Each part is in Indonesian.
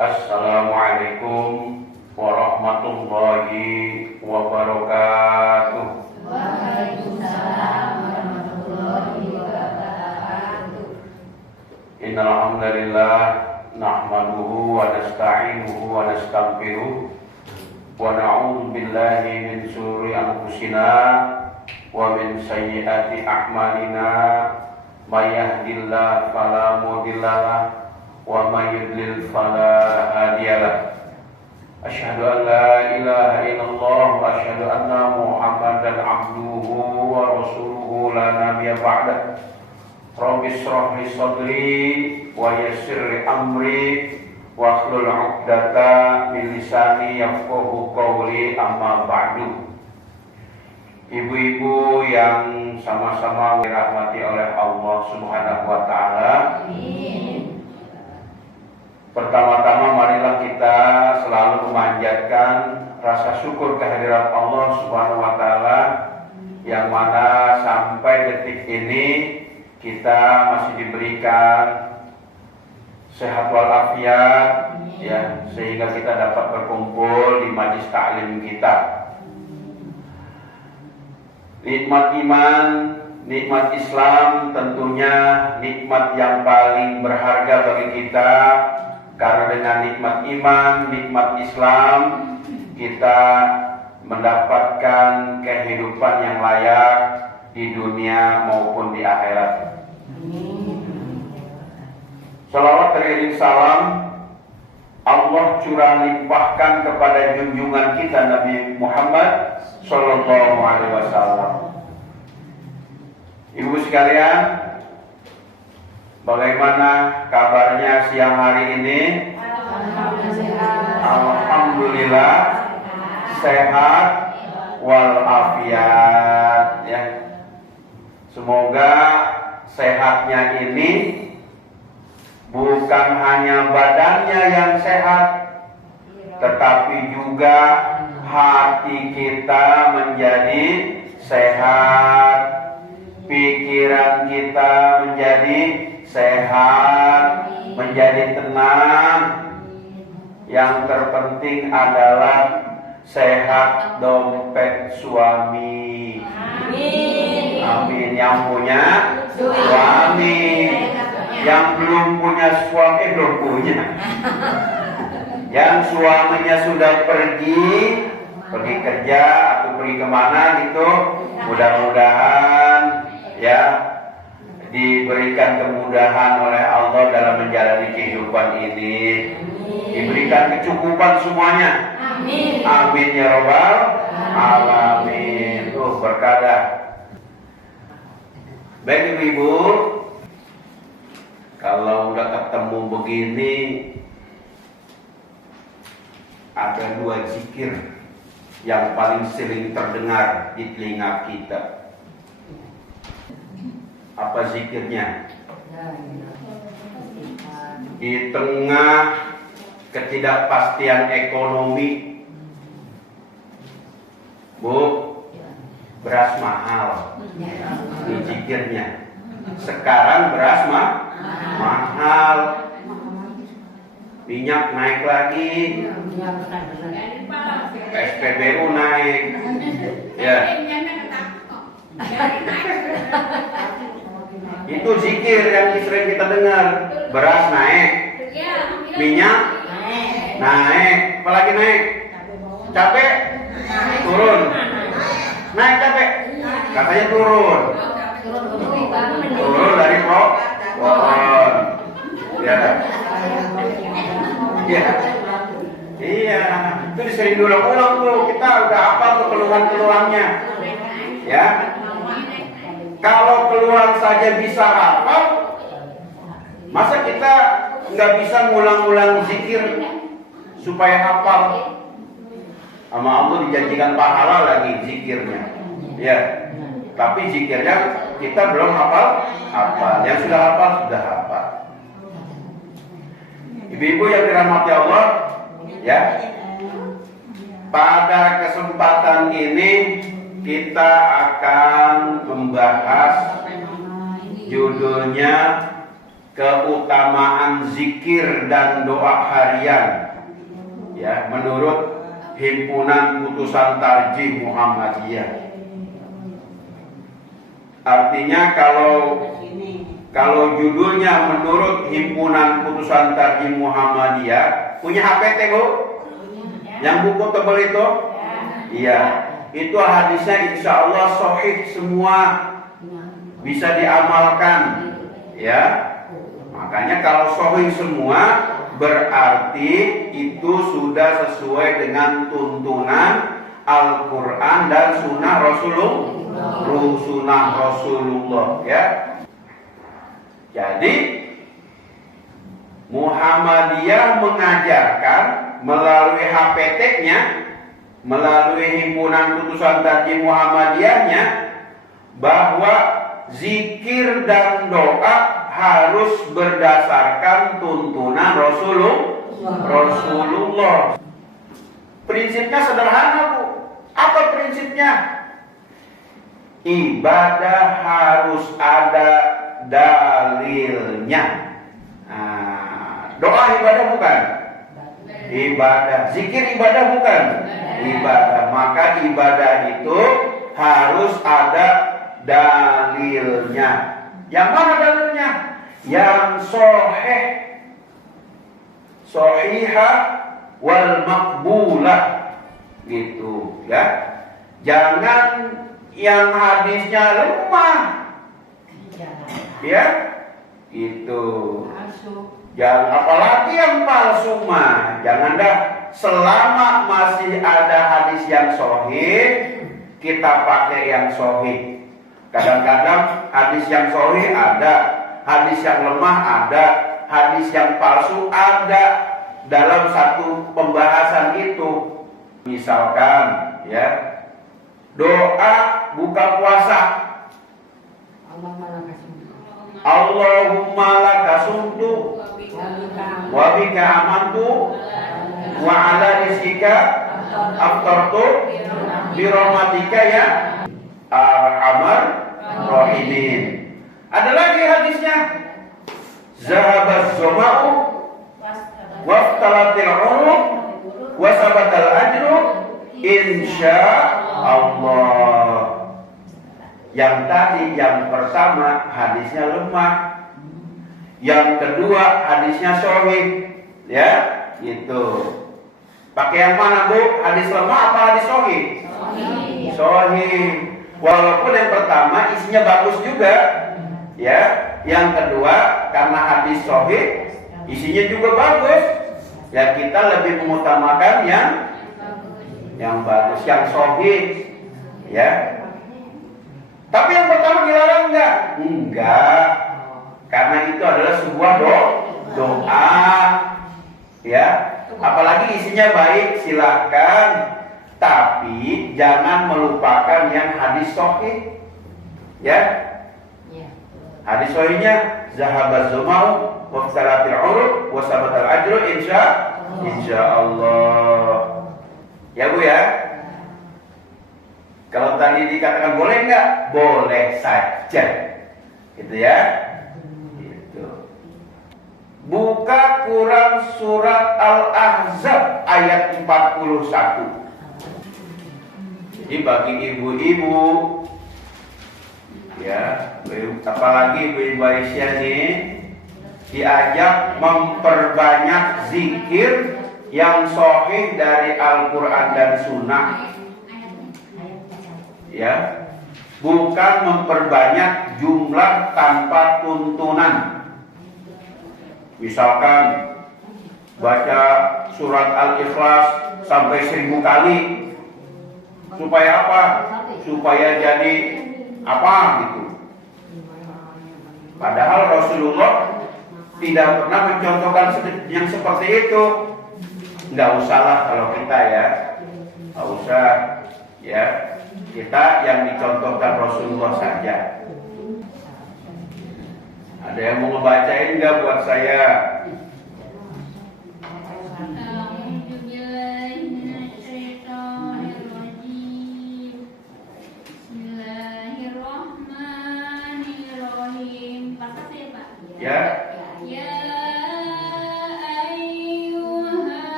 Assalamualaikum warahmatullahi wabarakatuh. Waalaikumsalam warahmatullahi wabarakatuh. Innal hamdalillah nahmaduhu wa nasta'inuhu wa nastaghfiruh wa na'udzu billahi min shururi anfusina wa min sayyiati a'malina may yahdihillahu fala mudhillalah wa may yudlil fala hadiyalah. Asyhadu an la ilaha illallah wa asyhadu anna Muhammadan abduhu wa rasuluhu la nabiyya ba'dah. Rabbi shrah li sadri wa yassir li amri wa hlul 'uqdatam min lisani yafqahu qawli, amma ba'du. Ibu-ibu yang sama-sama dirahmati oleh Allah Subhanahu wa taala. Amin. Pertama-tama marilah kita selalu memanjatkan rasa syukur kehadirat Allah Subhanahu wa taala yang mana sampai detik ini kita masih diberikan sehat walafiat ya, sehingga kita dapat berkumpul di majelis taklim kita. Nikmat iman, nikmat Islam tentunya nikmat yang paling berharga bagi kita. Karena dengan nikmat iman, nikmat Islam, kita mendapatkan kehidupan yang layak di dunia maupun di akhirat. Salawat teriring salam Allah curah limpahkan kepada junjungan kita Nabi Muhammad Sallallahu Alaihi Wasallam. Ibu sekalian, bagaimana kabarnya siang hari ini? Alhamdulillah sehat walafiat ya. Semoga sehatnya ini bukan hanya badannya yang sehat, tetapi juga hati kita menjadi sehat, pikiran kita menjadi sehat, menjadi tenang. Yang terpenting adalah sehat dompet suami. Amin. Amin. Yang punya suami, yang belum punya suami belum punya. Yang suaminya sudah pergi kerja atau pergi kemana gitu, mudah-mudahan ya diberikan kemudahan oleh Allah dalam menjalani kehidupan ini, diberikan kecukupan semuanya. Amin. Amin ya robbal alamin. Tuh berkah. Baik ibu-ibu, kalau udah ketemu begini, ada dua zikir yang paling sering terdengar di telinga kita. Apa zikirnya? Di tengah ketidakpastian ekonomi, Bu, beras mahal. Ini zikirnya. Sekarang beras mahal. Minyak naik lagi. SPBU naik. Ya. Itu zikir yang sering kita dengar. Beras naik, minyak naik, apalagi naik, capek turun, naik capek, katanya turun dari pohon. Ya, iya, itu disering diulang-ulang tuh. Kita udah apa tuh keluhan-keluhannya, ya. Kalau keluhan saja bisa hafal, masa kita nggak bisa ngulang-ngulang zikir supaya hafal? Sama Allah dijanjikan pahala lagi zikirnya, ya. Tapi zikirnya kita belum hafal. Yang sudah hafal. Ibu-ibu yang dirahmati Allah, ya. Pada kesempatan ini kita akan membahas judulnya keutamaan zikir dan doa harian, ya, menurut Himpunan Putusan Tarjih Muhammadiyah. Artinya kalau judulnya menurut Himpunan Putusan Tarjih Muhammadiyah, punya HP Bu? Yang buku tebal itu? Iya, itu hadisnya insya Allah sahih semua, bisa diamalkan, ya. Makanya kalau sahih semua berarti itu sudah sesuai dengan tuntunan Al-Quran dan Sunnah Rasulullah, ya. Jadi Muhammadiyah mengajarkan melalui HPT-nya, melalui Himpunan Putusan Tarjih Muhammadiyahnya, bahwa zikir dan doa harus berdasarkan tuntunan Rasulullah. Prinsipnya sederhana Bu. Apa prinsipnya? Ibadah harus ada dalilnya. Doa ibadah bukan? Ibadah. Zikir ibadah bukan? Ibadah. Maka ibadah itu harus ada dalilnya. Yang mana dalilnya? Yang sahihah wal maqbulah, gitu, ya. Jangan yang hadisnya lemah, ya, itu. Jangan, apalagi yang palsu mah, jangan dah. Selama masih ada hadis yang sahih, kita pakai yang sahih. Kadang-kadang hadis yang sahih ada, hadis yang lemah ada, hadis yang palsu ada dalam satu pembahasan itu. Misalkan, ya, doa buka puasa, Allahumma laka sumtu wa bika amantu wa ala rizqika aftartu bi rahmatika ya arhamar rahimin. Ada lagi hadisnya, zahabaz zama'u waftalatil uruq wa sabatal ajru insya Allah. Yang tadi, yang pertama hadisnya lemah, yang kedua hadisnya sahih, ya, itu. Pakai yang mana Bu? Hadis lemah apa hadis sahih? Sahih. Walaupun yang pertama isinya bagus juga, ya. Yang kedua karena hadis sahih isinya juga bagus, ya, kita lebih mengutamakan yang bagus, yang sahih, ya. Tapi yang pertama dilarang enggak? Enggak. Karena itu adalah sebuah doa, ya. Apalagi isinya baik, silakan. Tapi jangan melupakan yang hadis sahih, ya. Hadis sahihnya zahabaz zama'u waftalatil uruq wa sabatal ajru insya Allah. Ya Bu, ya. Kalau tadi dikatakan boleh enggak? Boleh saja. Gitu, ya. Gitu. Buka Quran surat Al-Ahzab ayat 41. Jadi bagi ibu-ibu, ya, apalagi ibu-ibu Aisyah nih, diajak memperbanyak zikir yang sahih dari Al-Quran dan Sunnah, ya, bukan memperbanyak jumlah tanpa tuntunan. Misalkan baca surat Al-Ikhlas sampai 1000 kali. Supaya apa? Supaya jadi apa gitu. Padahal Rasulullah tidak pernah mencontohkan yang seperti itu. Nggak usahlah kalau kita, ya, nggak usah, ya. Kita yang dicontohkan Rasulullah saja. Ada yang mau ngebacain nggak buat saya? Ya.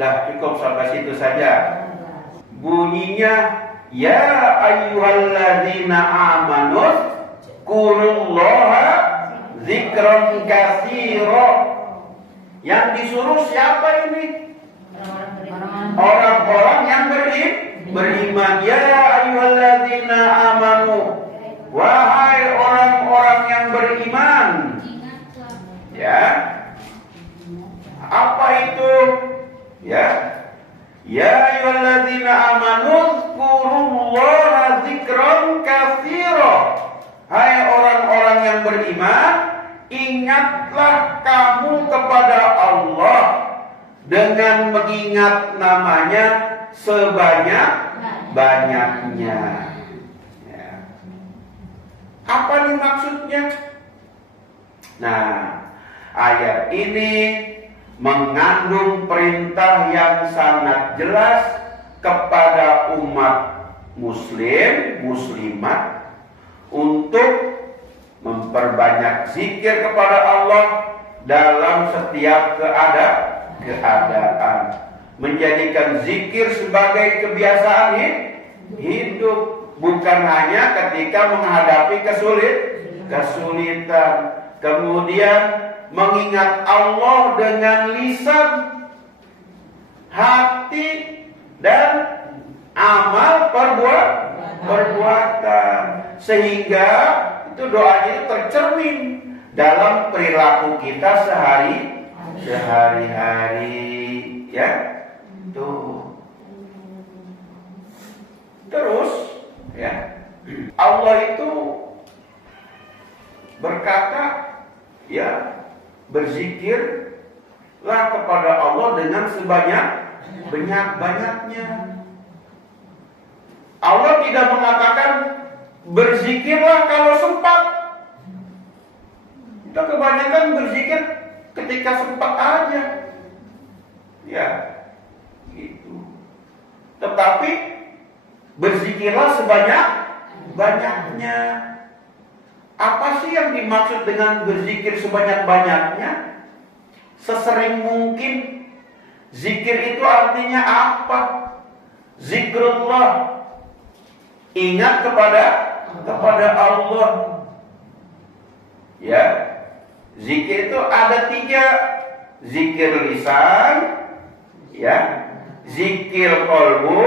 sudah cukup sampai situ saja. Bunyinya, ya ayyuhalladzina amanu kurullaha zikron katsira. Yang disuruh siapa ini? Orang-orang yang beriman. Ya ayyuhalladzina amanu, wahai orang-orang yang beriman. Ya, apa itu? Ya, ya ayyuhalladzina amanu dzkurullaha dzikran katsira. Hai orang-orang yang beriman, ingatlah kamu kepada Allah dengan mengingat namanya sebanyak-banyaknya. Ya. Apa nih maksudnya? Nah, ayat ini mengandung perintah yang sangat jelas kepada umat muslim, muslimat untuk memperbanyak zikir kepada Allah dalam setiap keadaan. Menjadikan zikir sebagai kebiasaan hidup, bukan hanya ketika menghadapi kesulitan. Kemudian mengingat Allah dengan lisan, hati, dan amal perbuatan, sehingga itu doanya itu tercermin dalam perilaku kita sehari-hari, ya. Tuh. Terus, ya, Allah itu berkata, ya, berzikirlah kepada Allah dengan sebanyak-banyaknya. Allah tidak mengatakan berzikirlah kalau sempat. Kita kebanyakan berzikir ketika sempat aja. Ya, gitu. Tetapi berzikirlah sebanyak-banyaknya. Apa sih yang dimaksud dengan berzikir sebanyak-banyaknya? Sesering mungkin. Zikir itu artinya apa? Zikrullah, ingat kepada Allah. Ya, zikir itu ada 3. Zikir lisan, ya, zikir qalbu,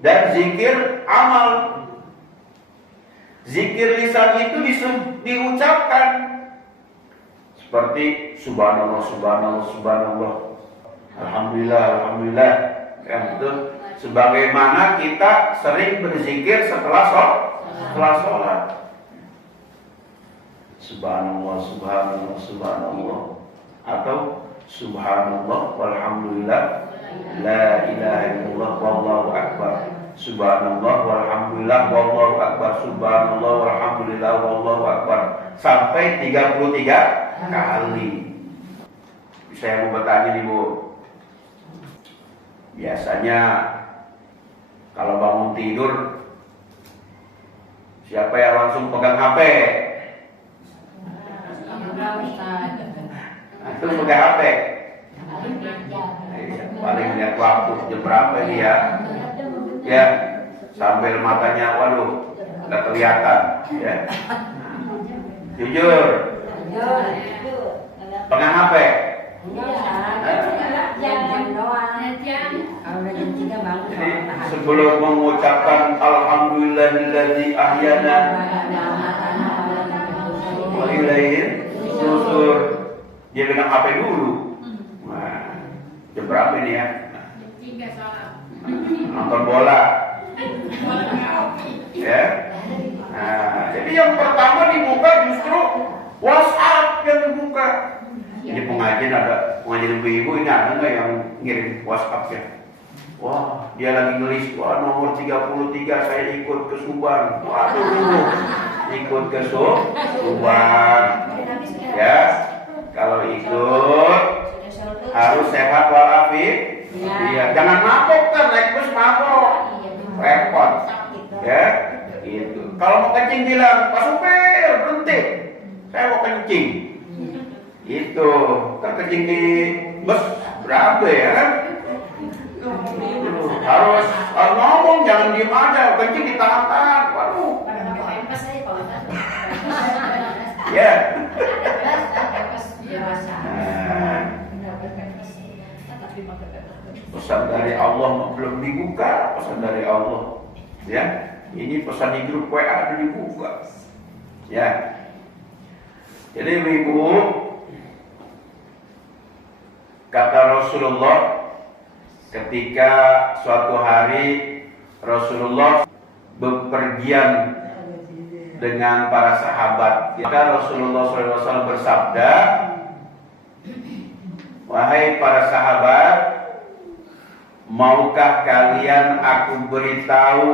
dan zikir amal. Zikir lisan itu diucapkan seperti subhanallah, subhanallah, subhanallah, alhamdulillah, alhamdulillah. Ya, itu sebagaimana kita sering berzikir setelah sholat. Subhanallah, subhanallah, subhanallah, atau subhanallah walhamdulillah, la ilaha illallah wallahu akbar. Subhanallah walhamdulillah wallahu akbar. Subhanallah walhamdulillah wallahu akbar, sampai 33 kali. Saya mau bertanya nih, Bu. Biasanya kalau bangun tidur, siapa yang langsung pegang HP? Itu pegang HP. Paling lihat waktu jam berapa ini ya. Ya, sambil matanya waduh nggak kelihatan, ya. Jujur. Pegang HP. Jadi sebelum mengucapkan alhamdulillahilladzi ahyana wa ilaihi nusur, dia pegang HP dulu. Nah, jam berapa ini ya? Nonton bola, ya. Nah, jadi yang pertama dibuka justru WhatsApp yang dibuka. Ini pengajian ibu-ibu ini ada nggak yang ngirim WhatsApp ya? Wah, dia lagi nulis, wah nomor 33 saya ikut ke Subang. Waduh, ikut ke Subang. Ya, kalau ikut harus sehat walafiat. Iya, jangan mabok kan, naik bus mabok, repot, ya, gitu. Kalau mau kencing bilang, Pak Supir berhenti, saya mau kencing, itu kan kencing di bus berapa ya kan? harus ngomong, jangan diem aja, kencing ditahan-tahan. Waduh. Ya. Pesan dari Allah belum dibuka, pesan dari Allah. Ya, ini pesan di grup WA belum dibuka. Ya. Jadi Ibu, kata Rasulullah ketika suatu hari Rasulullah bepergian dengan para sahabat, maka Rasulullah SAW bersabda, wahai para sahabat, maukah kalian aku beritahu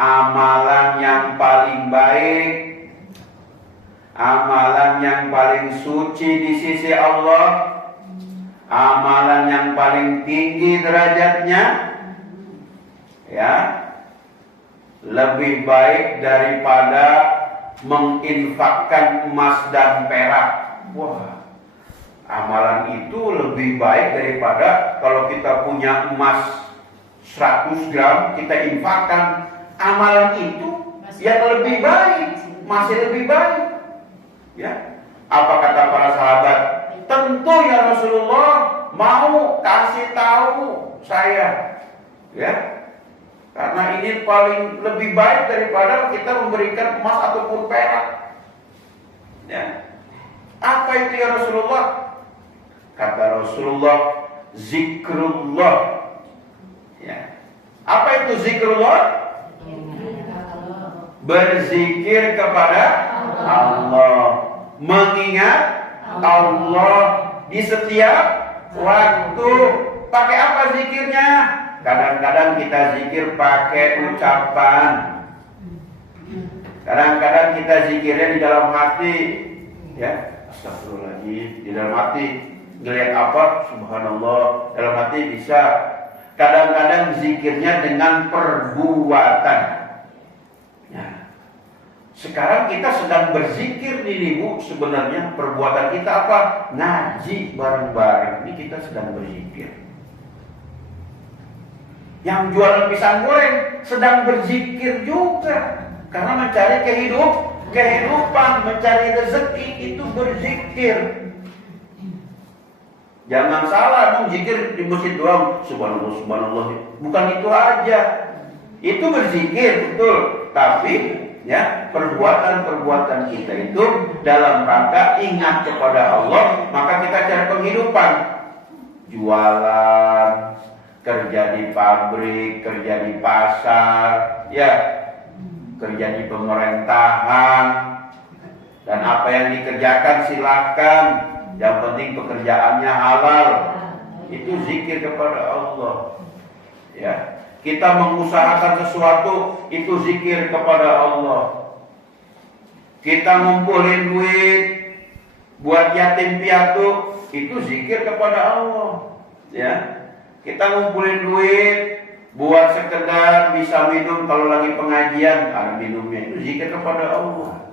amalan yang paling baik, amalan yang paling suci di sisi Allah, amalan yang paling tinggi derajatnya, ya, lebih baik daripada menginfakkan emas dan perak. Wah, amalan itu lebih baik daripada kalau kita punya emas 100 gram kita infakkan. Amalan itu yang lebih baik, masih lebih baik. Ya, apa kata para sahabat? Tentu ya Rasulullah, mau kasih tahu saya, ya, karena ini paling lebih baik daripada kita memberikan emas ataupun perak. Ya, apa itu ya Rasulullah? Kata Rasulullah, zikrullah. Ya, apa itu zikrullah? Berzikir kepada Allah, mengingat Allah di setiap waktu. Pakai apa zikirnya? Kadang-kadang kita zikir pakai ucapan, kadang-kadang kita zikirnya di dalam hati, ya, astagfirullahaladzim, di dalam hati ngelihat apa, subhanallah, dalam hati bisa. Kadang-kadang zikirnya dengan perbuatan. Ya. Sekarang kita sedang berzikir nih Ibu, sebenarnya perbuatan kita apa? Ngaji bareng-bareng. Ini kita sedang berzikir. Yang jualan pisang goreng sedang berzikir juga, karena mencari kehidupan, mencari rezeki itu berzikir. Jangan salah dong, zikir di masjid doang, subhanallah, subhanallah. Bukan itu aja. Itu berzikir betul, tapi ya, perbuatan-perbuatan kita itu dalam rangka ingat kepada Allah, maka kita cari penghidupan. Jualan, kerja di pabrik, kerja di pasar, ya, kerja di pemerintahan, dan apa yang dikerjakan silakan, yang penting pekerjaannya halal. Itu zikir kepada Allah. Ya, kita mengusahakan sesuatu, itu zikir kepada Allah. Kita ngumpulin duit buat yatim piatu, itu zikir kepada Allah. Ya, kita ngumpulin duit buat sekedar bisa minum kalau lagi pengajian, ada minumnya, itu zikir kepada Allah.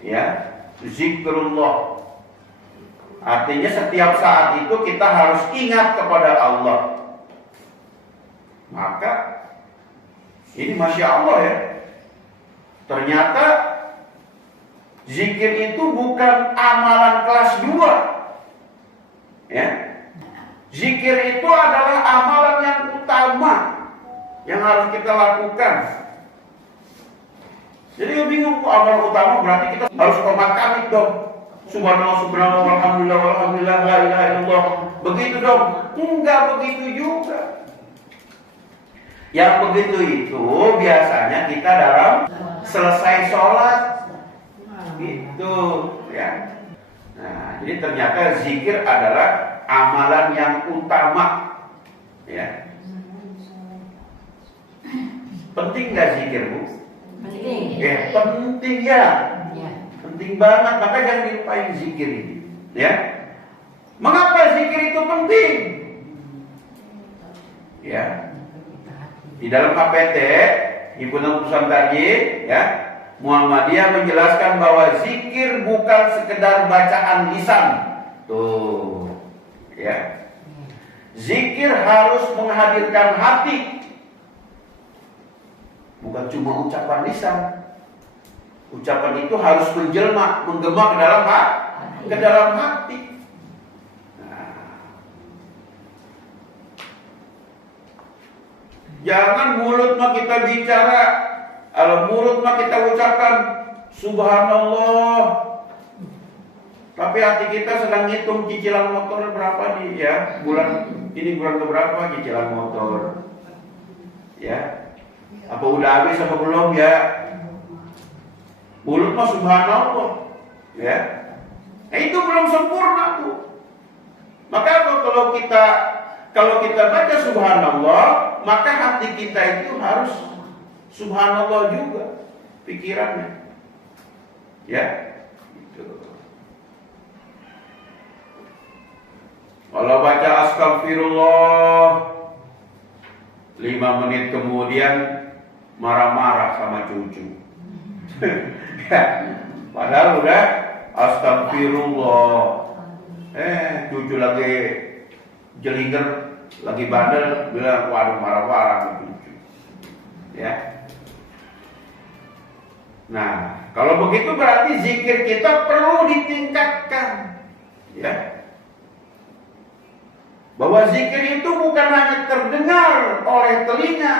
Ya, zikrullah. Artinya setiap saat itu kita harus ingat kepada Allah. Maka ini Masya Allah ya, ternyata zikir itu bukan amalan kelas 2. Ya, zikir itu adalah amalan yang utama yang harus kita lakukan. Jadi bingung, kok amalan utama berarti kita harus komat kamit dong. Subhanallah, subhanallah, alhamdulillah, alhamdulillah, la ilaha illallah. Begitu dong? Enggak begitu juga. Yang begitu itu biasanya kita dalam selesai sholat, gitu ya. Nah, jadi ternyata zikir adalah amalan yang utama, ya. Penting nggak zikir, Bu? Penting. Ya, penting ya. Penting banget, maka jangan dilupain zikir ini, ya. Mengapa zikir itu penting? Ya, di dalam KPT Himpunan Pusat Tajwid, ya, Muhammadiyah menjelaskan bahwa zikir bukan sekedar bacaan lisan. Tuh, ya. Zikir harus menghadirkan hati, bukan cuma ucapan lisan. Ucapan itu harus menjelma, menggema ke dalam hati. Jangan mulut mah kita bicara, kalau mulut mah kita ucapkan subhanallah, tapi hati kita sedang ngitung cicilan motor berapa nih ya, bulan keberapa cicilan motor, ya, apa udah habis apa belum ya? Mulut mah subhanallah, ya, nah itu belum sempurna tuh. Maka kalau kita baca subhanallah, maka hati kita itu harus subhanallah juga pikirannya. Ya. Gitu. Kalau baca astagfirullah 5 menit kemudian marah-marah sama cucu. Ya. Padahal udah astagfirullah. Cucu lagi jelinger, lagi bandel, bilang waduh marah-marah sama cucu. Ya. Nah, kalau begitu berarti zikir kita perlu ditingkatkan. Ya. Bahwa zikir itu bukan hanya terdengar oleh telinga,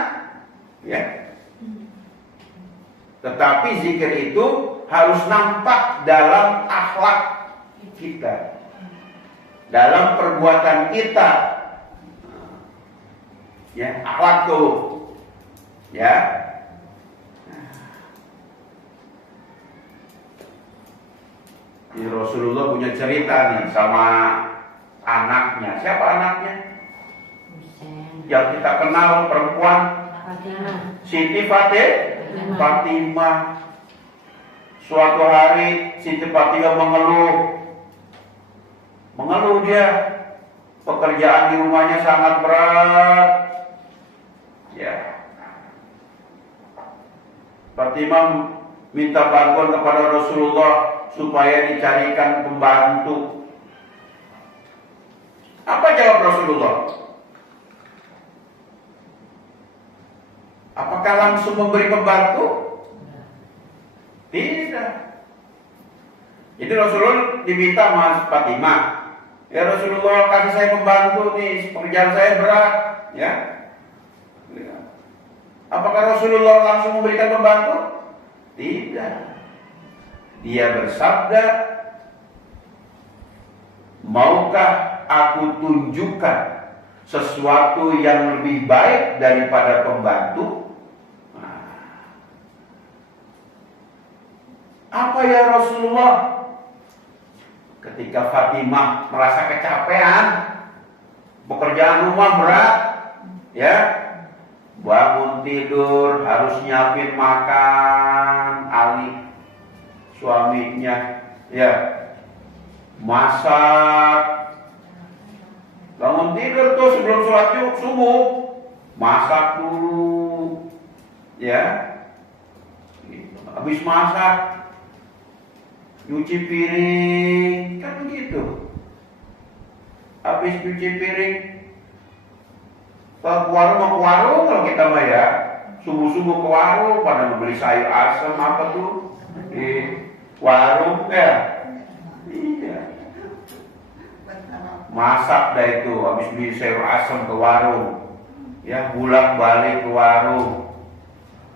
ya. Tetapi zikir itu harus nampak dalam akhlak kita, dalam perbuatan kita. Ya, akhlak tuh. Ya. Ini Rasulullah punya cerita nih sama anaknya. Siapa anaknya? Yang kita kenal perempuan Siti Fatimah. Suatu hari Siti Fatimah mengeluh dia, pekerjaan di rumahnya sangat berat. Ya. Fatimah minta bantuan kepada Rasulullah supaya dicarikan pembantu. Apa jawab Rasulullah? Apakah langsung memberi pembantu? Tidak. Jadi Rasulullah diminta Mas Fatimah, ya Rasulullah kasih saya pembantu nih, pekerjaan saya berat, ya. Apakah Rasulullah langsung memberikan pembantu? Tidak. Dia bersabda, maukah aku tunjukkan sesuatu yang lebih baik daripada pembantu? Apa ya Rasulullah? Ketika Fatimah merasa kecapean, pekerjaan rumah berat, ya, bangun tidur harus nyiapin makan, Ali suaminya, ya, masak, bangun tidur tuh sebelum sholat subuh, masak dulu, ya, habis masak nyuci piring, kan begitu. Habis nyuci piring ke warung kalau kita mah ya, subuh-subuh ke warung pada membeli sayur asem apa tuh di warung ya. Iya. Masak dah itu, habis beli sayur asem ke warung. Ya, pulang balik ke warung.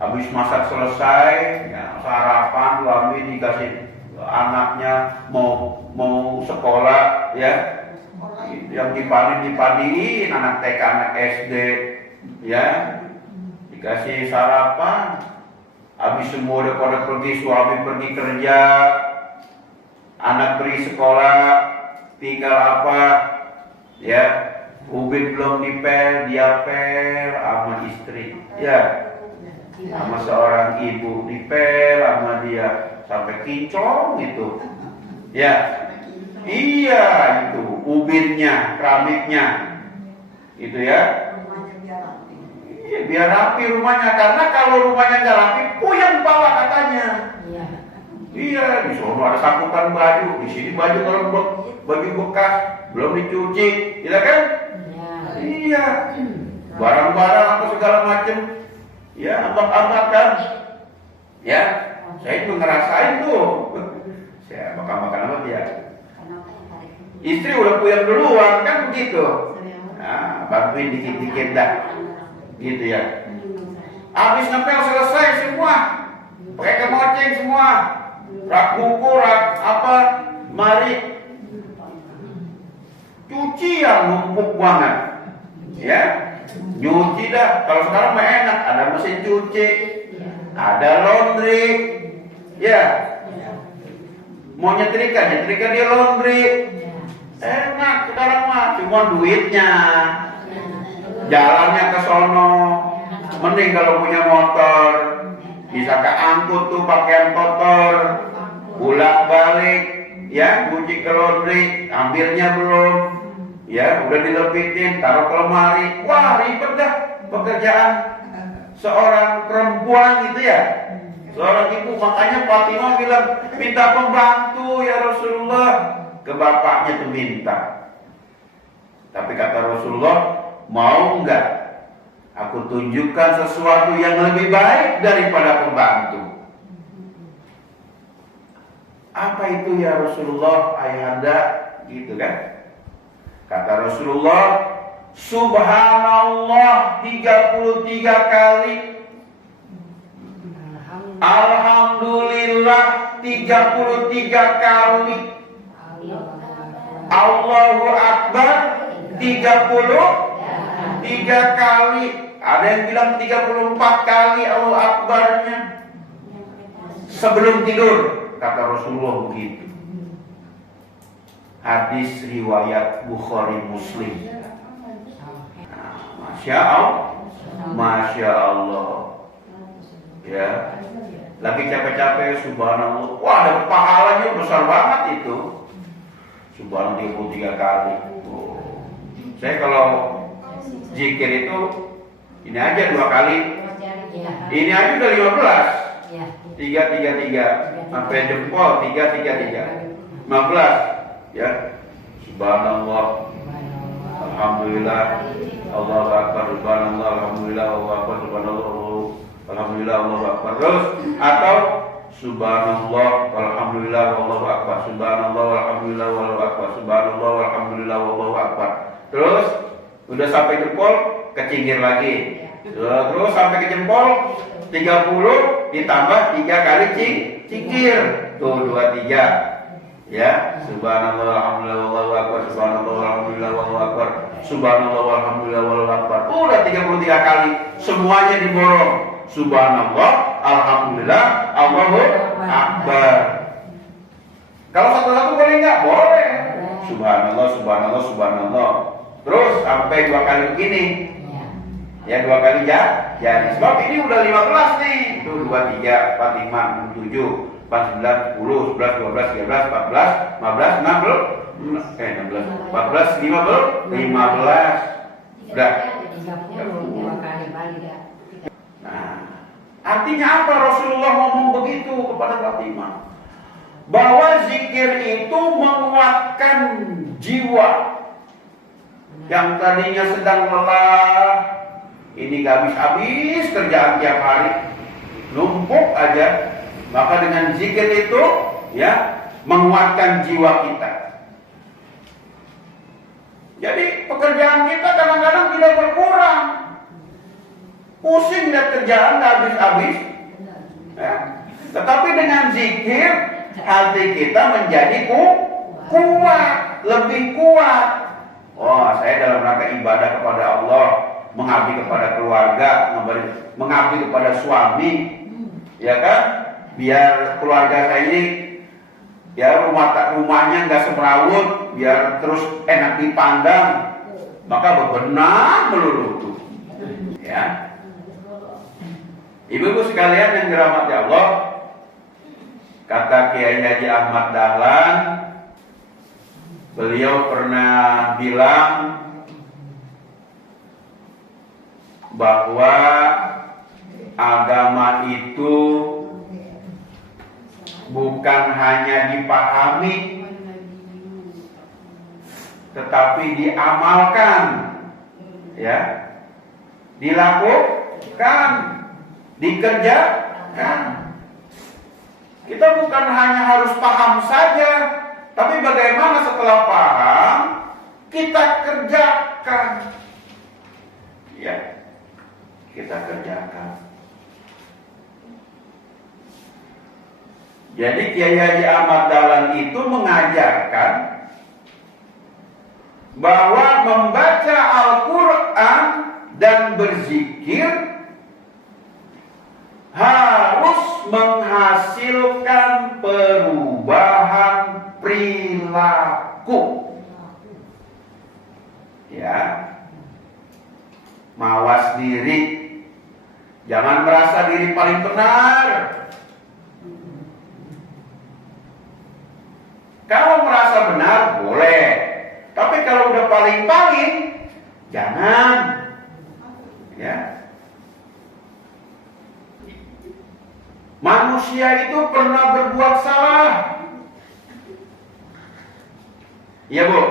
Habis masak selesai, ya, sarapan suami dikasih anaknya mau sekolah, ya, yang dipadiin anak TK, anak SD, ya, dikasih sarapan. Habis semua udah pada pergi, suami pergi kerja, anak pergi sekolah, tinggal apa, ya, ubin belum dipel, dia pel sama istri, ya, sama seorang ibu dipel sama dia sampai kinclong gitu, ya, iya itu ubinnya, keramiknya, gitu ya, iya, biar rapi rumahnya, karena kalau rumahnya nggak rapi, puyeng kepala katanya, iya, di sana ada sapukan baju, di sini baju kalau baju bekas belum dicuci, gitu kan, dia. Barang-barang apa segala macam, ya ambak-ambak kan. Ya, saya juga ngerasain tuh. Saya makan apa dia. Istri udah puyeng duluan kan begitu. Nah, bantuin dikit-dikit dah. Gitu ya. Habis ngepel selesai semua. Pakai kemoceng semua. Rak buku, rak apa, mari. Cuci yang numpuk banget. Ya. Nyuci dah. Kalau sekarang mah enak, ada mesin cuci. Ada laundry. Ya. Mau nyetrika dia laundry. Enak sekarang mah, cuma duitnya. Jalannya ke sono. Mending kalau punya motor, bisa keangkut tuh pakaian kotor, bolak-balik, ya, cuci ke laundry, ambilnya belum, ya, udah dilepitin, taruh ke lemari. Wah, ribet dah pekerjaan seorang perempuan gitu ya. Seorang ibu, makanya Fatimah bilang, minta pembantu ya Rasulullah. Ke bapaknya tuh minta. Tapi kata Rasulullah, mau enggak aku tunjukkan sesuatu yang lebih baik daripada pembantu? Apa itu ya Rasulullah, ayahanda? Gitu kan? Kata Rasulullah, Subhanallah 33 kali, Alhamdulillah 33 kali, Allahu Akbar 33 kali. Ada yang bilang 34 kali Allahu Akbarnya sebelum tidur. Kata Rasulullah begitu. Hadis riwayat Bukhari Muslim. Masya Allah. Masya Allah. Ya. Lagi capek-capek, subhanallah. Wah, ada pahalanya besar banget itu. Subhanallah 33 kali. Oh. Saya kalau zikir itu ini aja 2 kali. Ini aja udah 15. 3 sampai jempol 3 15. Ya. Subhanallah. Alhamdulillah. Allahu Akbar. Subhanallah. Alhamdulillah. Allahu Akbar. Subhanallah. Alhamdulillah. Allahu Akbar. Terus atau Subhanallah, walhamdulillah, wallahu akbar. Subhanallah, walhamdulillah, wallahu akbar. Subhanallah, walhamdulillah, wallahu akbar. Terus udah sampai jempol, kecingir lagi. Terus sampai ke jempol 30 ditambah 3 kali cingkir. Tuh 23. Ya, subhanallah, alhamdulillah, wallahu akbar. Subhanallah, walhamdulillah, wallahu akbar. Subhanallah, walhamdulillah, wallahu akbar. Udah 33 kali, semuanya diborong. Subhanallah, alhamdulillah, Allahu Akbar. Kalau satu-satu boleh nggak? Boleh. Subhanallah, subhanallah, subhanallah. Terus sampai 2 kali begini. Ya 2 kali jadi. Sebab ini udah 15 nih. Itu 2, 3, 4, 5, 6, 7, 8, 9, 10, 11, 12, 13, 14, 15, 16, 14, 15. Udah. Nah, artinya apa Rasulullah ngomong begitu kepada Fatimah? Bahwa zikir itu menguatkan jiwa yang tadinya sedang lelah, ini gak habis-habis kerjaan tiap hari, numpuk aja. Maka dengan zikir itu ya menguatkan jiwa kita. Jadi pekerjaan kita kadang-kadang tidak berkurang. Pusing lihat kerjaan gak habis-habis. Ya. Tetapi dengan zikir hati kita menjadi kuat, lebih kuat. Oh, saya dalam rangka ibadah kepada Allah, mengabdi kepada keluarga, mengabdi kepada suami, ya kan? Biar keluarga saya ini, ya rumahnya nggak semrawut, biar terus enak dipandang, maka bebenah melulu tuh, ya. Ibu-ibu sekalian yang dirahmati Allah, kata Kiai Haji Ahmad Dahlan, beliau pernah bilang bahwa agama itu bukan hanya dipahami, tetapi diamalkan. ya, dilakukan, dikerjakan. Kita bukan hanya harus paham saja, tapi bagaimana setelah paham kita kerjakan. Ya, kita kerjakan. Jadi Kiai Haji Ahmad Dahlan itu mengajarkan bahwa membaca Al-Quran dan berzikir harus menghasilkan perubahan perilaku. Ya, mawas diri, jangan merasa diri paling benar. Kalau merasa benar boleh, tapi kalau udah paling-paling jangan. Ya. Manusia itu pernah berbuat salah. Iya, Bu?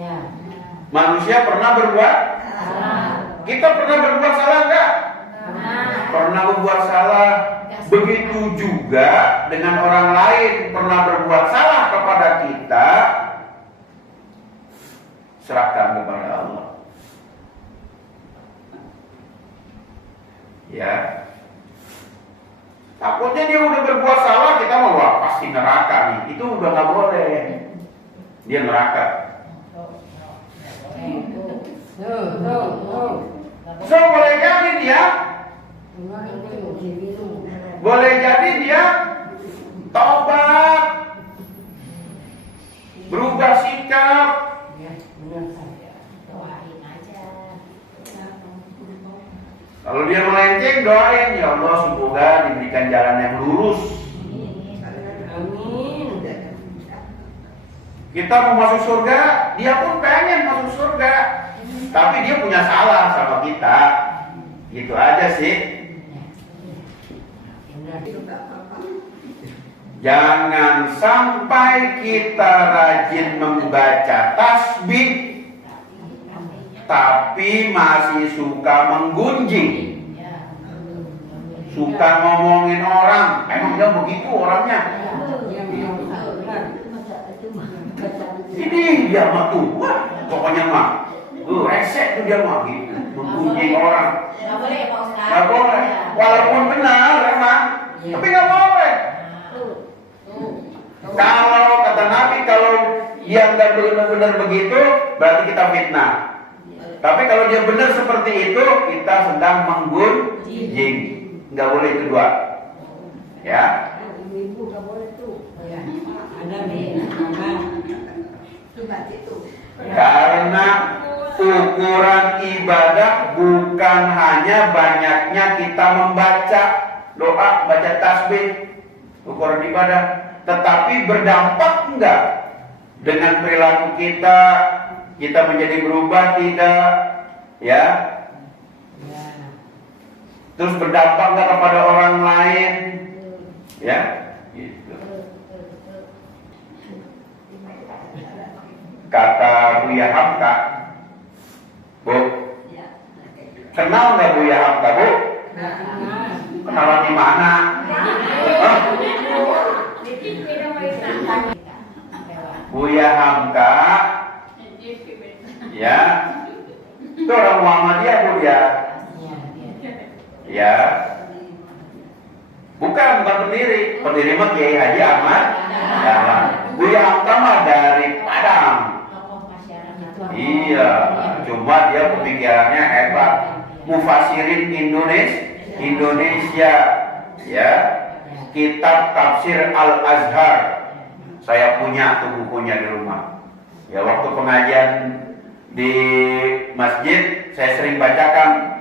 Ya. Manusia pernah berbuat Salah. Kita pernah berbuat salah enggak? Pernah berbuat salah. Begitu juga dengan orang lain pernah berbuat salah kepada kita, serahkan kepada Allah. Ya. Takutnya dia udah berbuat salah, kita mau wah pasti neraka nih. Itu udah nggak boleh. Dia neraka. So boleh jadi dia, boleh jadi dia tobat, berubah sikap. Kalau dia melenceng, doain ya Allah semoga diberikan jalan yang lurus. Amin. Kita mau masuk surga, dia pun pengen masuk surga, tapi dia punya salah sama kita. Gitu aja sih. Jangan sampai kita rajin membaca tasbih tapi masih suka menggunjing, suka ngomongin orang. Emang dia begitu orangnya? Ini dia mah tuh, pokoknya mah, resek tuh dia mah gitu, menggunjing orang. Nggak boleh ya Pak Ustaz? Nggak boleh, walaupun benar emang, tapi nggak boleh. Kalau kata Nabi, kalau dia nggak benar-benar begitu, berarti kita fitnah. Tapi kalau dia benar seperti itu, kita sedang menggunjing. Nggak boleh itu dua. Ya. Ibu nggak boleh tuh. Ada Karena ukuran ibadah bukan hanya banyaknya kita membaca doa, baca tasbih, ukuran ibadah, tetapi berdampak enggak dengan perilaku kita, kita menjadi berubah tidak, ya? Terus berdampak enggak kepada orang lain, ya? Gitu. Kata Buya Hamka, Bu, kenal nggak Buya Hamka, Bu? Kenalan di mana? Buya Hamka, ya, itu orang Muhammadiyah, Bu, ya. Ya, bukan pendiri mah Kiai Haji Ahmad Dahlan. Buya Hamka mah dari Padang. Iya, cuma dia pemikirannya hebat. Mufasirin Indonesia, ya. Kitab Tafsir Al-Azhar. Saya punya tuh bukunya di rumah. Ya, waktu pengajian di masjid, saya sering bacakan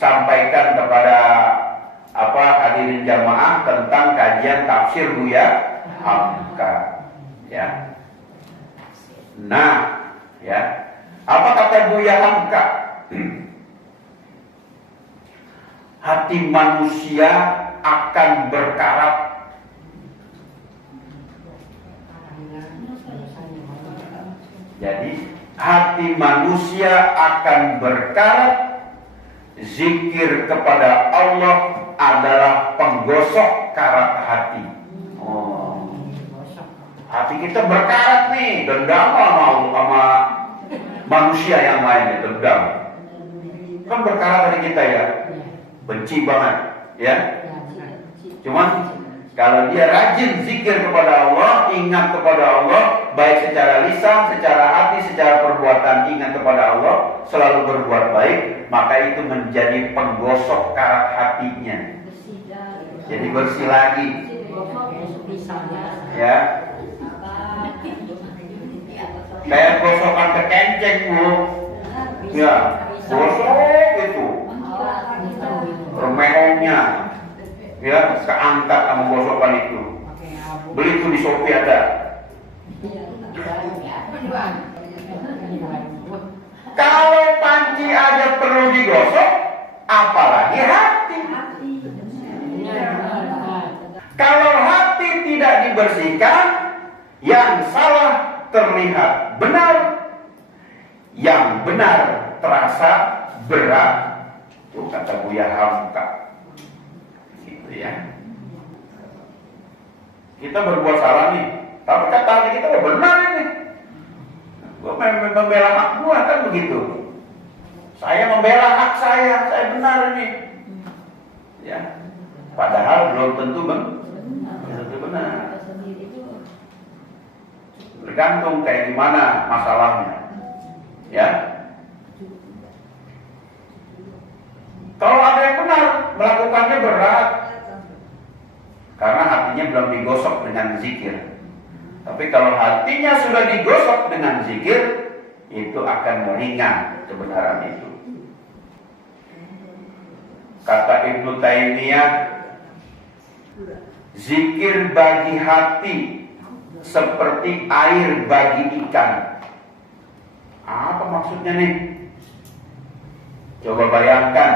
sampaikan kepada hadirin jamaah tentang kajian tafsir Buya Hamka. Ya. Nah, ya. Apa kata Buya Hamka? Hati manusia akan berkarat. Jadi hati manusia akan berkarat. Zikir kepada Allah adalah penggosok karat hati. Oh, hati kita berkarat nih, dendam sama manusia yang lain, dendam. Kan berkarat dari kita ya, benci banget, ya. Cuman kalau dia rajin zikir kepada Allah, ingat kepada Allah, baik secara lisan, secara hati, secara perbuatan, ingat kepada Allah, selalu berbuat baik, maka itu menjadi penggosok karat hatinya. Jadi bersih lagi. Ya. Kayak gosokan ke kenceng, Bu. Ya, gosok itu. Remehongnya. Ya, keangkat sama gosokan itu. Beli itu di Shopee ada. Kalau panci aja perlu digosok, apalagi hati. Kalau hati tidak dibersihkan, yang salah terlihat benar, yang benar terasa berat. Itu kata Buya Hamka. Gitu ya. Kita berbuat salah nih, tapi kata hati kita benar ini. Gue membela hak gue, kan begitu. Saya membela hak saya benar ini. Ya. Padahal belum tentu benar. Tergantung kayak gimana masalahnya. Ya. Kalau ada yang benar, melakukannya berat. Karena hatinya belum digosok dengan zikir. Tapi kalau hatinya sudah digosok dengan zikir, itu akan meringan kebenaran itu. Kata Ibnu Taimiyah, zikir bagi hati seperti air bagi ikan. Apa maksudnya nih? Coba bayangkan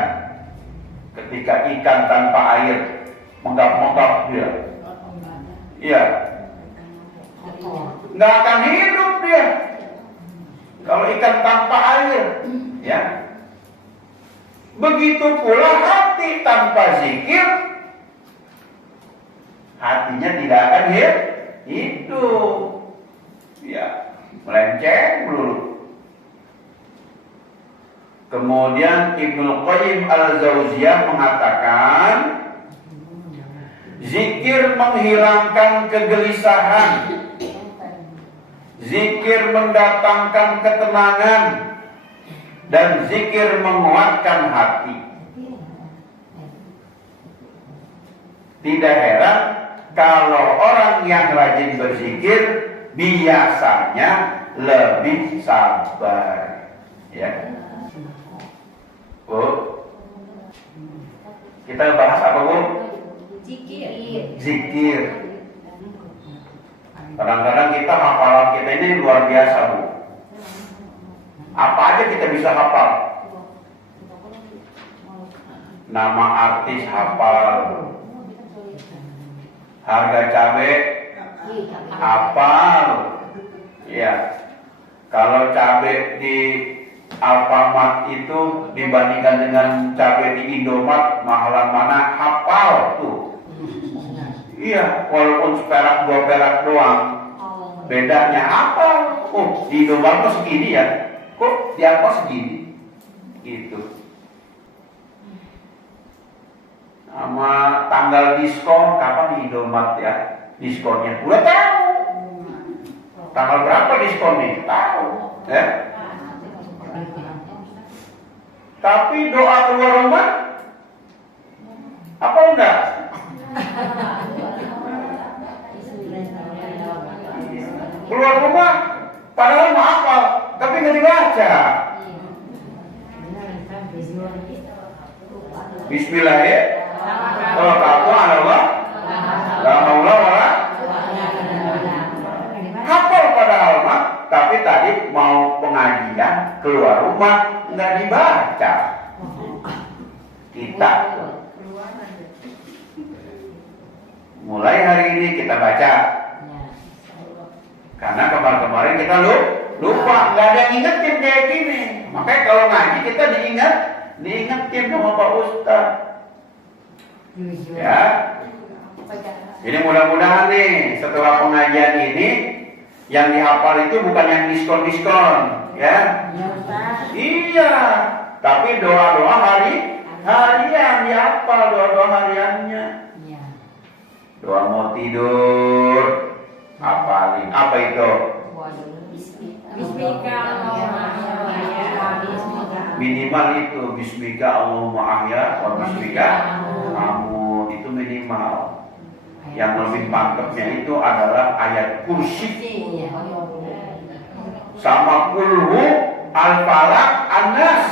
ketika ikan tanpa air menggap-menggap dia. Iya. Nggak akan hidup dia. Kalau ikan tanpa air, ya. Begitu pula hati tanpa zikir, hatinya tidak akan hidup. Ya, melenceng dulu. Kemudian Ibnu Qayyim Al-Jauziyah mengatakan, zikir menghilangkan kegelisahan, zikir mendatangkan ketenangan, dan zikir menguatkan hati. Tidak heran kalau orang yang rajin berzikir biasanya lebih sabar. Ya. Bu, kita bahas apa, Bu? Zikir. Kadang-kadang kita hafalan kita ini luar biasa, Bu. Apa aja kita bisa hafal. Nama artis hafal, harga cabai hafal. Ya. Kalau cabai di Alfamart itu dibandingkan dengan cabai di Indomart, mahalan mana, hafal tuh. Iya, walaupun seperak 2 perak doang, bedanya apa? Oh, di Indomart kok segini ya? Kok di apa segini? Gitu. Sama tanggal diskon, kapan di Indomart ya? Diskonnya udah tahu. Tanggal berapa diskon nih? Tahu. Ya? Tapi doa keluar rumah apa enggak? Keluar rumah padahal mau hafal tapi nggak dibaca. Bismillah ya. Kalau aku Allah, la haula wala. Hafal padahal mah, tapi tadi mau pengajian keluar rumah nggak dibaca. Kita mulai hari ini kita baca. Karena kemarin kita lupa, nggak ada yang ingetin kayak gini. Makanya kalau ngaji kita diingetin sama Pak Ustadz. Ya. Jadi mudah-mudahan nih setelah pengajian ini yang dihafal itu bukan yang diskon-diskon, ya. Iya, tapi doa-doa harian dihafal, doa-doa hariannya. Doa mau tidur, hafalin. Apa itu? Minimal itu bismika Allahumma ahya wa bismika amut, itu minimal. Yang lebih mantapnya itu adalah ayat kursi sama kulhu al-falaq an-nas.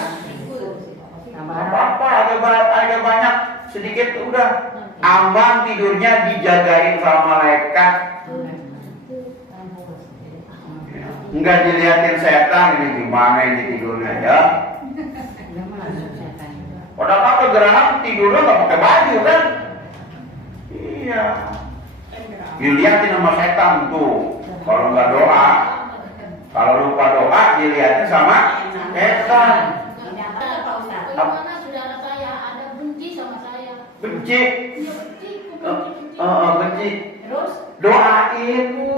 Apa ada banyak sedikit udah aman, tidurnya dijagain sama malaikat. Enggak dilihatin setan, ini gimana ini tidurnya ya. Padahal apa gerhana tidurnya nggak pakai baju kan? Iya. Dilihatin sama setan tuh. Kalau nggak doa, kalau lupa doa dilihatin sama setan. Bagaimana saudara saya ada benci sama saya? Benci. Dia benci, Benci. Terus? Doain bu.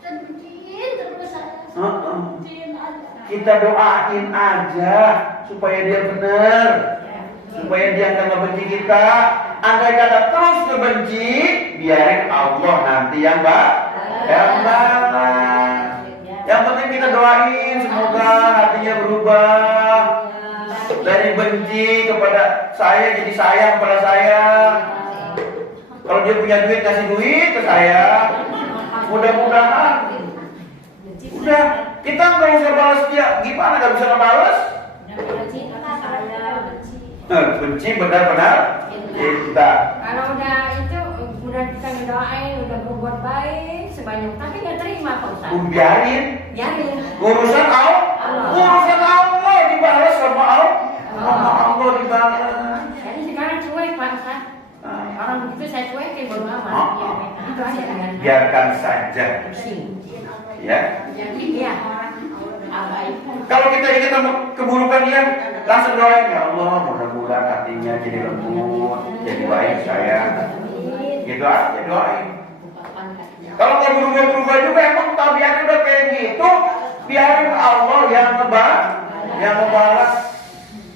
Dan benciin terus saya. Benciin aja. Kita doain aja supaya dia benar, supaya dia nggak ngebenci kita. Andai kata terus ngebenci, biarin Allah nanti yang balas. Yang penting kita doain semoga hatinya berubah dari benci kepada saya jadi sayang kepada saya. Kalau dia punya duit kasih duit ke saya. Mudah-mudahan. Udah, kita nggak usah balas dia. Gimana nggak bisa ngebalas? Benci benar-benar cinta. Kalau udah itu udah kita ngedoain, udah berbuat baik sebanyak, tapi nggak terima Pak Ustaz. Biarin. Urusan Allah dibalas sama Allah dibalas. Jadi sekarang cuek Pak Ustaz. Orang begitu saya cuekin bodo amat. Itu aja kan. Biarkan saja. Ya. Iya. Kalau kita ingin keburukan dia, langsung doain ya Allah, mudah-mudahan hatinya jadi lembut, jadi baik saya. Gitu aja doain. Kalau nggak berubah-berubah juga, emang tabiatnya udah kayak gitu, biarin Allah yang ngebalas.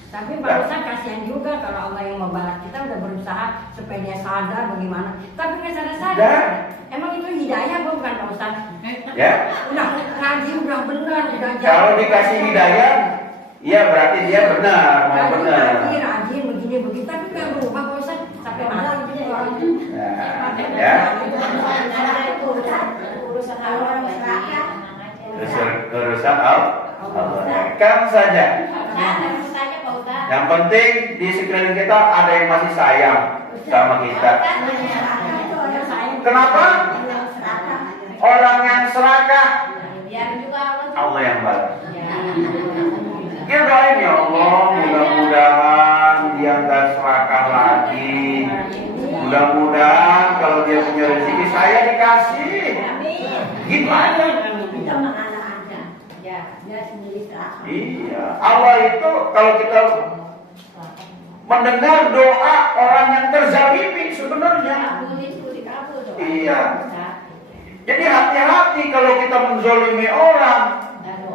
Tapi Pak Ustaz kasihan juga kalau Allah yang membalas, kita udah berusaha supaya dia sadar bagaimana. Tapi nggak sadar-sadar. Emang itu hidayah bukan Pak Ustaz? Ya. Udah ngaji, udah benar, udah jalan. Kalau dikasih hidayah, ya berarti dia benar, mau benar. Rajin begini, tapi nggak berubah Pak Ustaz sampai mana gitu orang. Ya. Urusan Allah Urusan Allah. Kan saja. Yang penting di sekeliling kita ada yang masih sayang sama kita. Kenapa? Orang yang serakah, Allah yang balas. Dia doain ya Allah, mudah-mudahan dia nggak serakah lagi. Mudah-mudahan kalau dia punya rezeki saya dikasih. Gitu aja. Iya, Allah itu kalau kita mendengar doa orang yang terzalimi sebenarnya. Iya. Jadi hati-hati kalau kita menzolimi orang.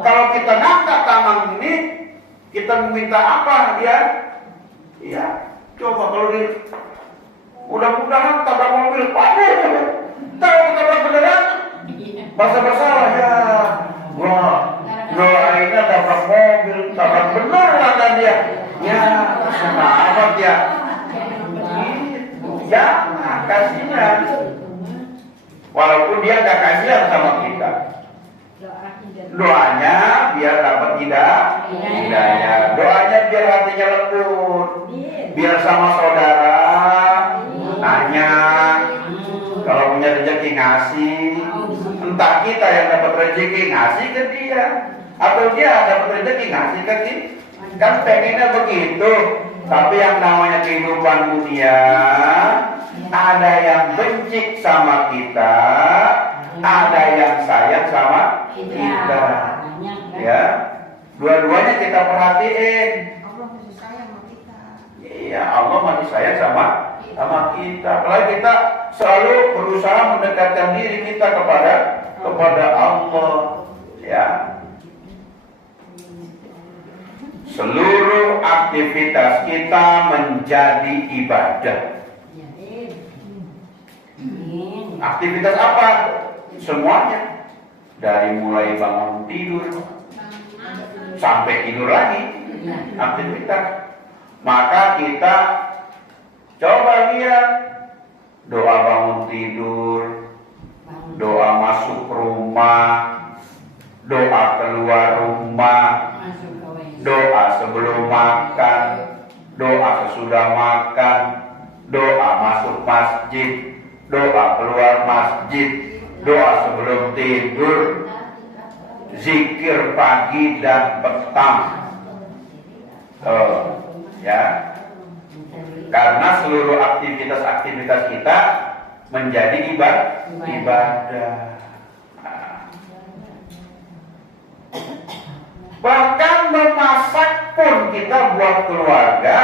Kalau kita ngangkat tangan ini, kita meminta apa dia? Iya. Coba kalau dia mudah-mudahan tabrak mobil, waduh, tahu tabrak beneran, masa bersalah ya. Wah, doainnya tabrak mobil, tabrak beneran dan dia. Ya, selamat ya. Jangan kasihan. Walaupun dia gak kasihan sama kita, doanya biar dapat hidayah. Doanya biar hatinya lembut, biar sama saudara nanya, kalau punya rezeki ngasih. Entah kita yang dapat rezeki ngasih ke dia, atau dia dapat rezeki ngasih ke kita. Kan pengennya begitu. Tapi yang namanya kehidupan dunia, ada yang benci sama kita, ada yang sayang sama kita. Ya, dua-duanya kita perhatiin. Allah masih sayang sama kita. Iya, Allah masih sayang sama kita. Apalagi kita selalu berusaha mendekatkan diri kita kepada Allah. Ya. Seluruh aktivitas kita menjadi ibadah. Aktivitas apa? Semuanya. Dari mulai bangun tidur sampai tidur lagi, aktivitas. Maka kita coba lihat doa bangun tidur, doa masuk rumah, doa keluar rumah, doa sebelum makan, doa sesudah makan, doa masuk masjid, doa keluar masjid, doa sebelum tidur, zikir pagi dan petang. Ya, karena seluruh aktivitas kita menjadi ibadah. Bahkan memasak pun kita buat keluarga,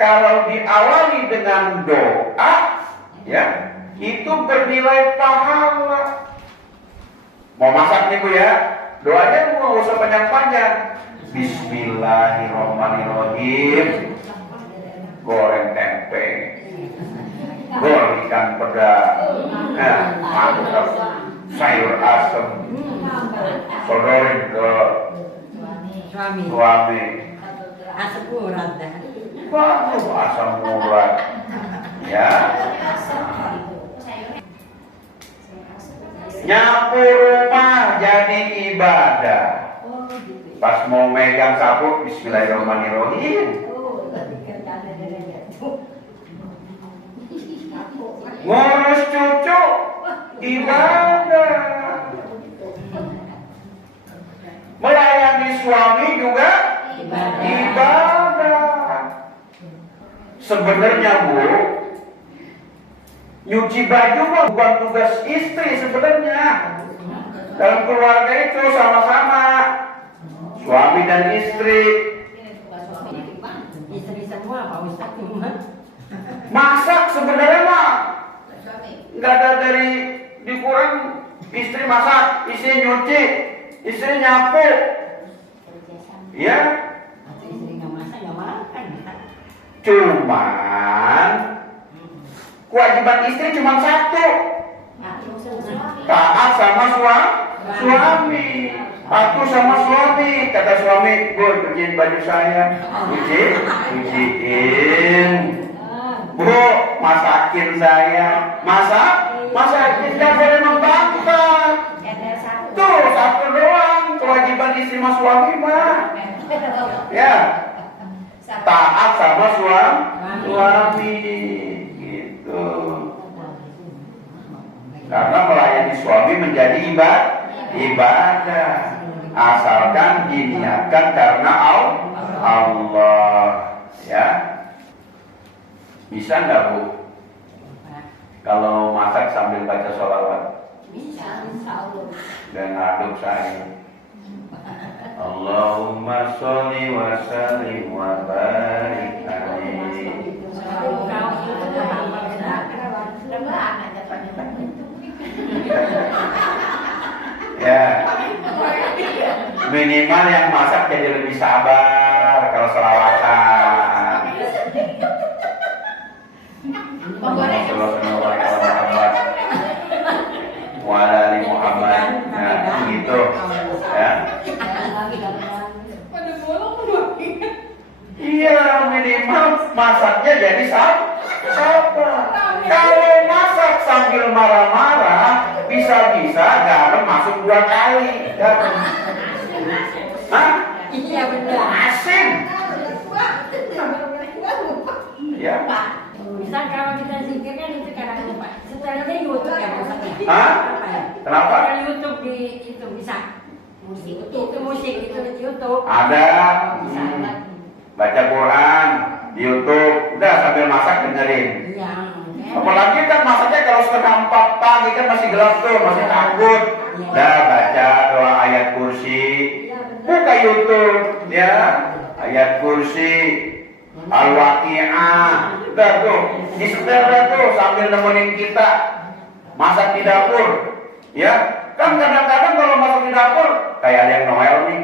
kalau diawali dengan doa, ya, itu bernilai pahala. Mau masak nih Bu ya, doanya mau usah panjang-panjang. Bismillahirrahmanirrahim. Goreng tempe, goreng ikan pedang, mantap, sayur asem, sodorin ke suami. Asam urat dah. Waduh, asam urat. Ya. Nyapu rumah jadi ibadah. Pas mau megang sapu, bismillahirrahmanirrahim. Ngurus cucu, ibadah. Melayani suami juga ibadah. Sebenarnya Bu, nyuci baju bukan tugas istri sebenarnya. Dalam keluarga itu sama-sama, suami dan istri. Istri semua Pak Ustadz cuma Masak sebenarnya mah nggak ada dari di Quran. Istri masak, istri nyuci, istri nyapu. Ya. istri nggak masak nggak makan. Cuman kewajiban istri cuma satu, taat sama suami. Aku sama suami, kata suami, Bu, cuciin baju saya. Cuciin. Bu, masakin saya. Masakin, gak boleh membantah. Tuh, satu doang kewajiban istri sama suami mah. Ya, taat sama suami. Gitu. Karena melayani suami menjadi ibadah, asalkan diniatkan karena Allah. Ya, bisa nggak Bu? Kalau masak sambil baca sholawat? Bisa, insya Allah. Dan ngaduk saya. Allahumma sholli wa sallim wa barik alaihi. Ya, minimal yang masak jadi lebih sabar kalau sholawatan. Wala Muhammad, nah gitu, ya. Iya, minimal masaknya jadi sabar. Kalau masak sambil marah-marah, bisa-bisa garam masuk 2 kali. Hah? Iya benar. Asin. Ya. Misal kalau kita zikir kan itu kadang lupa. Setelahnya YouTube ya Pak Ustadz. Hah? Apa ya? Kenapa? Kalau YouTube di itu bisa. Musik itu di YouTube. Ada. Baca Quran di YouTube, udah sambil masak dengerin. Iya. Apalagi kan masaknya kalau setengah 4 pagi kan masih gelap tuh, masih takut. Dah baca doa ayat kursi. buka YouTube ya, ayat kursi, Al-Waqi'ah, udah tuh, disetel tuh sambil nemenin kita masak di dapur. Ya, kan kadang-kadang kalau masak di dapur kayak ada yang Noel nih.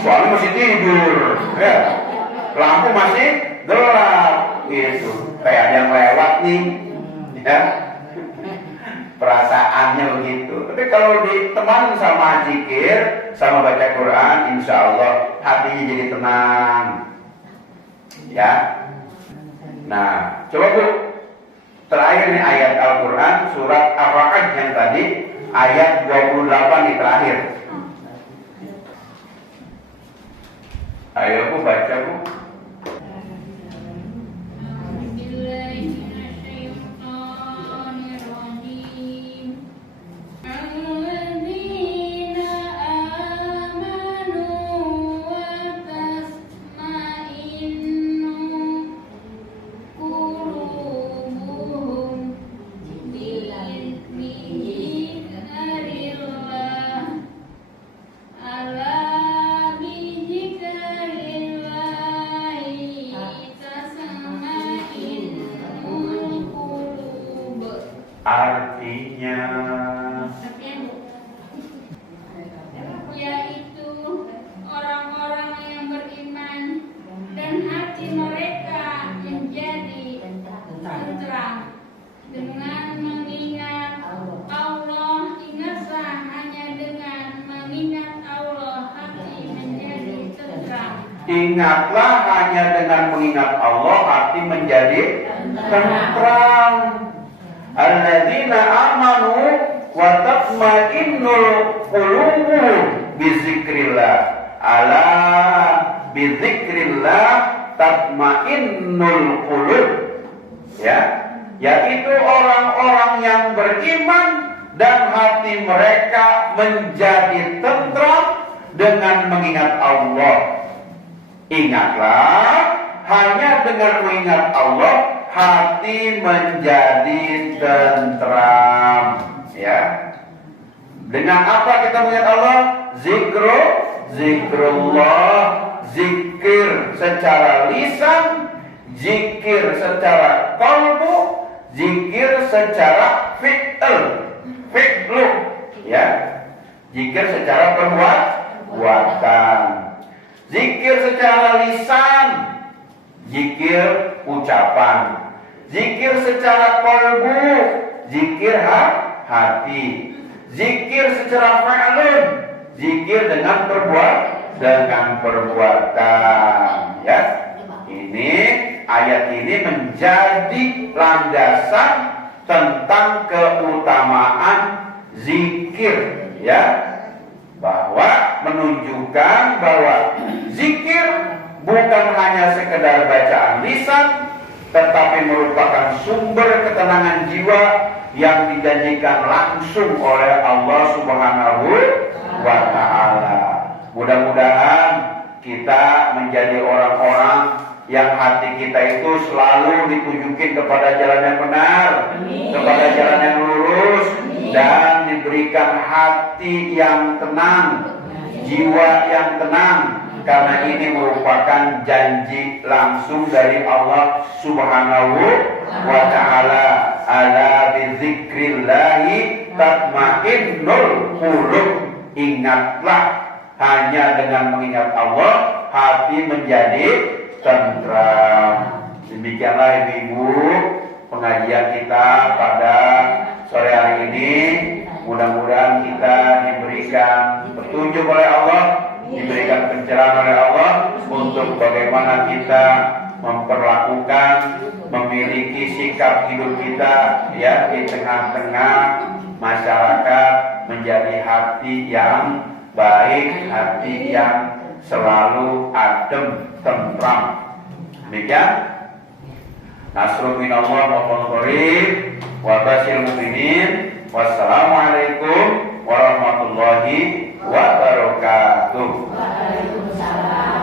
Suami masih tidur, ya. Lampu masih gelap, gitu. Kayak ada yang lewat nih, ya. Perasaannya begitu. Tapi kalau ditemani sama zikir, sama baca Quran, insya Allah hatinya jadi tenang. Ya. Nah, coba Bu, terakhir nih ayat Al-Quran surat Ar-Ra'd yang tadi ayat 28 nih terakhir. Ayo Bu baca Bu. Artinya yaitu orang-orang yang beriman dan hati mereka menjadi tentram dengan mengingat Allah. Ingatlah hanya dengan mengingat Allah hati menjadi tentram. Ingatlah hanya dengan mengingat Allah hati menjadi tentram. Alladzina amanu wa tatma'innul qulubu bizikrillah. Ala bizikrillah tatma'innul qulub. Ya, yaitu orang-orang yang beriman dan hati mereka menjadi tentram dengan mengingat Allah. Ingatlah hanya dengan mengingat Allah hati menjadi tentram, ya. Dengan apa kita mengingat Allah? Zikrullah, zikir secara lisan, zikir secara qalbu, zikir secara fi'lu, ya. Zikir secara perbuatan, zikir secara lisan, zikir ucapan, zikir secara qalbu, zikir hati, zikir secara fi'lun, zikir dengan perbuatan, ya. Ini ayat ini menjadi landasan tentang keutamaan zikir, ya. Bahwa menunjukkan bahwa zikir bukan hanya sekedar bacaan lisan, tetapi merupakan sumber ketenangan jiwa yang dijanjikan langsung oleh Allah Subhanahu wa Ta'ala. Mudah-mudahan kita menjadi orang-orang yang hati kita itu selalu ditunjukin kepada jalan yang benar, kepada jalan yang lurus, dan diberikan hati yang tenang, jiwa yang tenang. Karena ini merupakan janji langsung dari Allah Subhanahu wa Ta'ala. Ala bizikrillahi tatma'innul qulub. Ingatlah, hanya dengan mengingat Allah hati menjadi tentram. Demikianlah ibu-ibu pengajian kita pada sore hari ini. Mudah-mudahan kita diberikan petunjuk oleh Allah, diberikan pencerahan oleh Allah untuk bagaimana kita memperlakukan, memiliki sikap hidup kita, ya, di tengah-tengah masyarakat menjadi hati yang baik, hati yang selalu adem, tentram. Demikian. Nasrul minallah wa fadlih wa basyiril mu'minin. Wassalamualaikum warahmatullahi wabarakatuh. Waalaikumsalam.